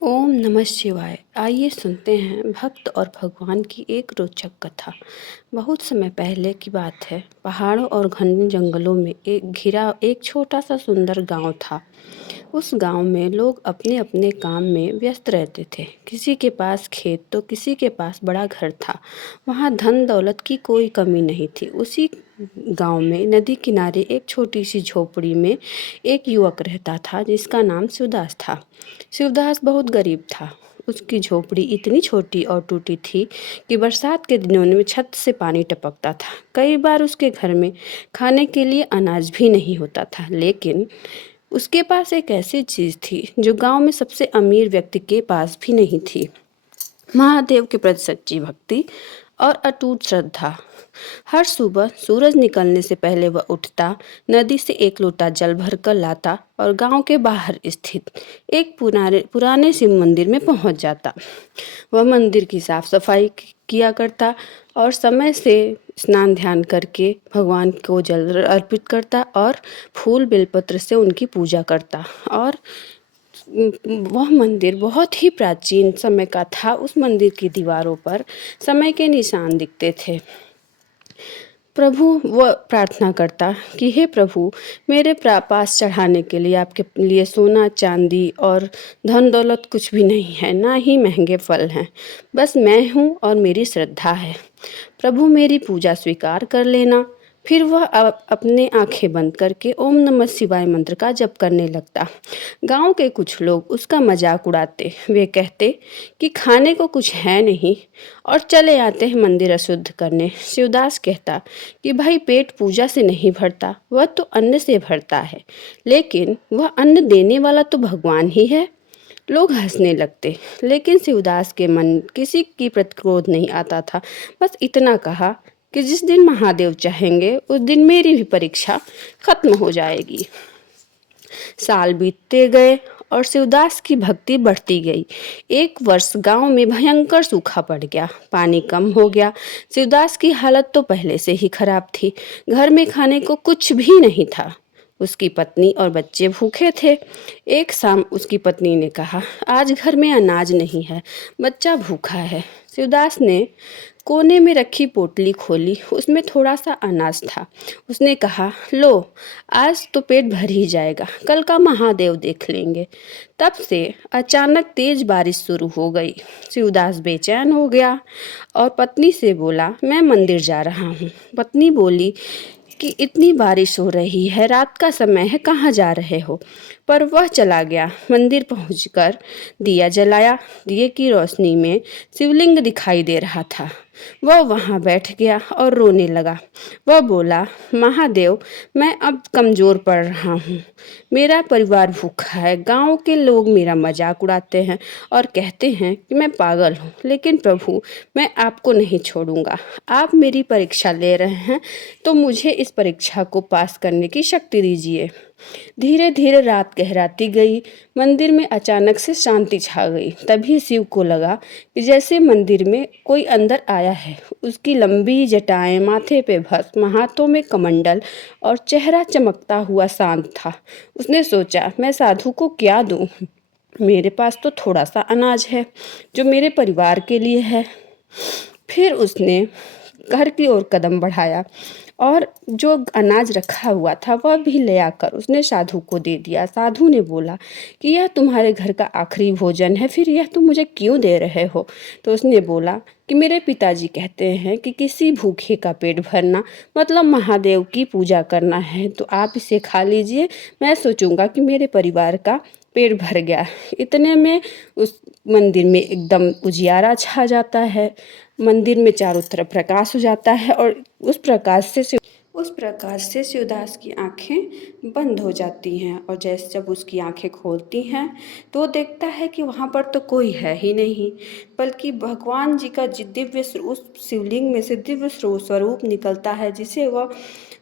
ओम नमः शिवाय। आइए सुनते हैं भक्त और भगवान की एक रोचक कथा। बहुत समय पहले की बात है। पहाड़ों और घने जंगलों में एक छोटा सा सुंदर गांव था। उस गांव में लोग अपने अपने काम में व्यस्त रहते थे। किसी के पास खेत तो किसी के पास बड़ा घर था। वहाँ धन दौलत की कोई कमी नहीं थी। उसी गांव में नदी किनारे एक छोटी सी झोपड़ी में एक युवक रहता था जिसका नाम शिवदास था। शिवदास बहुत गरीब था। उसकी झोपड़ी इतनी छोटी और टूटी थी कि बरसात के दिनों में छत से पानी टपकता था। कई बार उसके घर में खाने के लिए अनाज भी नहीं होता था। लेकिन उसके पास एक ऐसी चीज़ थी जो गांव में सबसे अमीर व्यक्ति के पास भी नहीं थी। महादेव के प्रति सच्ची भक्ति और अटूट श्रद्धा। हर सुबह सूरज निकलने से पहले वह उठता, नदी से एक लोटा जल भरकर लाता और गांव के बाहर स्थित एक पुराने पुराने शिव मंदिर में पहुंच जाता। वह मंदिर की साफ सफाई किया करता और समय से स्नान ध्यान करके भगवान को जल अर्पित करता और फूल बेलपत्र से उनकी पूजा करता। और वह मंदिर बहुत ही प्राचीन समय का था। उस मंदिर की दीवारों पर समय के निशान दिखते थे। प्रभु वह प्रार्थना करता कि हे प्रभु, मेरे पास चढ़ाने के लिए आपके लिए सोना चांदी और धन दौलत कुछ भी नहीं है, ना ही महंगे फल हैं। बस मैं हूँ और मेरी श्रद्धा है। प्रभु मेरी पूजा स्वीकार कर लेना। फिर वह अपने आंखें बंद करके ओम नमः शिवाय मंत्र का जप करने लगता। गांव के कुछ लोग उसका मजाक उड़ाते। वे कहते कि खाने को कुछ है नहीं और चले आते हैं मंदिर अशुद्ध करने। शिवदास कहता कि भाई, पेट पूजा से नहीं भरता, वह तो अन्न से भरता है। लेकिन वह अन्न देने वाला तो भगवान ही है। लोग हंसने लगते, लेकिन शिवदास के मन किसी की प्रतिक्रोध नहीं आता था। बस इतना कहा कि जिस दिन महादेव चाहेंगे उस दिन मेरी भी परीक्षा खत्म हो जाएगी। साल बीतते गए और शिवदास की भक्ति बढ़ती गई। एक वर्ष गांव में भयंकर सूखा पड़ गया। पानी कम हो गया। शिवदास की हालत तो पहले से ही खराब थी। घर में खाने को कुछ भी नहीं था। उसकी पत्नी और बच्चे भूखे थे। एक शाम उसकी पत्नी ने कहा, आज घर में अनाज नहीं है, बच्चा भूखा है। शिवदास ने कोने में रखी पोटली खोली। उसमें थोड़ा सा अनाज था। उसने कहा, लो, आज तो पेट भर ही जाएगा, कल का महादेव देख लेंगे। तब से अचानक तेज बारिश शुरू हो गई। शिवदास बेचैन हो गया और पत्नी से बोला, मैं मंदिर जा रहा हूँ। पत्नी बोली कि इतनी बारिश हो रही है, रात का समय है, कहाँ जा रहे हो? पर वह चला गया। मंदिर पहुंचकर दिया जलाया। दिए की रोशनी में शिवलिंग दिखाई दे रहा था। वह वहां बैठ गया और रोने लगा। वह बोला, महादेव, मैं अब कमज़ोर पड़ रहा हूँ। मेरा परिवार भूखा है। गांव के लोग मेरा मजाक उड़ाते हैं और कहते हैं कि मैं पागल हूँ। लेकिन प्रभु, मैं आपको नहीं छोड़ूंगा। आप मेरी परीक्षा ले रहे हैं तो मुझे इस परीक्षा को पास करने की शक्ति दीजिए। धीरे धीरे रात गहराती गई। मंदिर में अचानक से शांति छा गई। तभी शिव को लगा कि जैसे मंदिर में कोई अंदर आया है। उसकी लंबी जटाएं, माथे पे भस्म, हाथों में कमंडल और चेहरा चमकता हुआ शांत था। उसने सोचा, मैं साधु को क्या दूं? मेरे पास तो थोड़ा सा अनाज है जो मेरे परिवार के लिए है। फिर उसने घर की ओर कदम बढ़ाया और जो अनाज रखा हुआ था वह भी ले आकर उसने साधु को दे दिया। साधु ने बोला कि यह तुम्हारे घर का आखिरी भोजन है, फिर यह तुम मुझे क्यों दे रहे हो? तो उसने बोला कि मेरे पिताजी कहते हैं कि किसी भूखे का पेट भरना मतलब महादेव की पूजा करना है, तो आप इसे खा लीजिए। मैं सोचूंगा कि मेरे परिवार का पेट भर गया। इतने में उस मंदिर में एकदम उजियारा छा जाता है। मंदिर में चारों तरफ प्रकाश हो जाता है और उस प्रकाश से शिवदास की आंखें बंद हो जाती हैं। और जैसे जब उसकी आंखें खोलती हैं तो देखता है कि वहाँ पर तो कोई है ही नहीं, बल्कि भगवान जी का दिव्य उस शिवलिंग में से दिव्य स्वरूप निकलता है, जिसे वह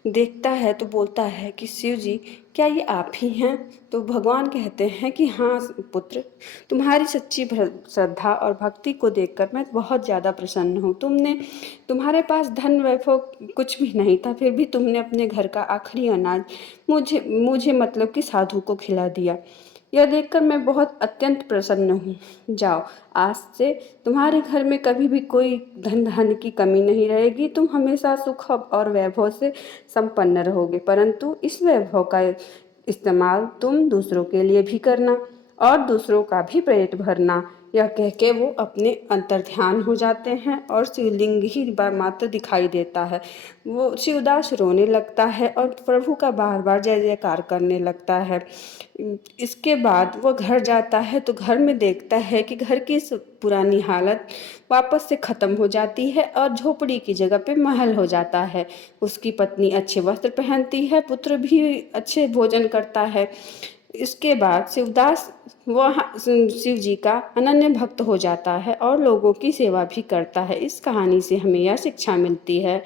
देखता है तो बोलता है कि शिव जी, क्या ये आप ही हैं? तो भगवान कहते हैं कि हाँ पुत्र, तुम्हारी सच्ची श्रद्धा और भक्ति को देखकर मैं बहुत ज़्यादा प्रसन्न हूँ। तुम्हारे पास धन वैभव कुछ भी नहीं था, फिर भी तुमने अपने घर का आखिरी अनाज मुझे मुझे मतलब कि साधु को खिला दिया। यह देखकर मैं बहुत अत्यंत प्रसन्न हूँ। जाओ, आज से तुम्हारे घर में कभी भी कोई धन की कमी नहीं रहेगी। तुम हमेशा सुख और वैभव से संपन्न रहोगे, परंतु इस वैभव का इस्तेमाल तुम दूसरों के लिए भी करना और दूसरों का भी पेट भरना। यह कह के वो अपने अंतर्ध्यान हो जाते हैं और शिवलिंग ही मात्र दिखाई देता है। वो शिवदास रोने लगता है और प्रभु का बार बार जय जयकार करने लगता है। इसके बाद वो घर जाता है तो घर में देखता है कि घर की पुरानी हालत वापस से ख़त्म हो जाती है और झोपड़ी की जगह पे महल हो जाता है। उसकी पत्नी अच्छे वस्त्र पहनती है, पुत्र भी अच्छे भोजन करता है। इसके बाद शिवदास वह शिव जी का अनन्य भक्त हो जाता है और लोगों की सेवा भी करता है। इस कहानी से हमें यह शिक्षा मिलती है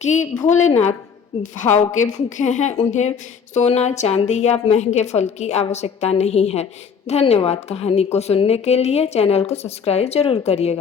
कि भोलेनाथ भाव के भूखे हैं, उन्हें सोना चांदी या महंगे फल की आवश्यकता नहीं है। धन्यवाद। कहानी को सुनने के लिए चैनल को सब्सक्राइब जरूर करिएगा।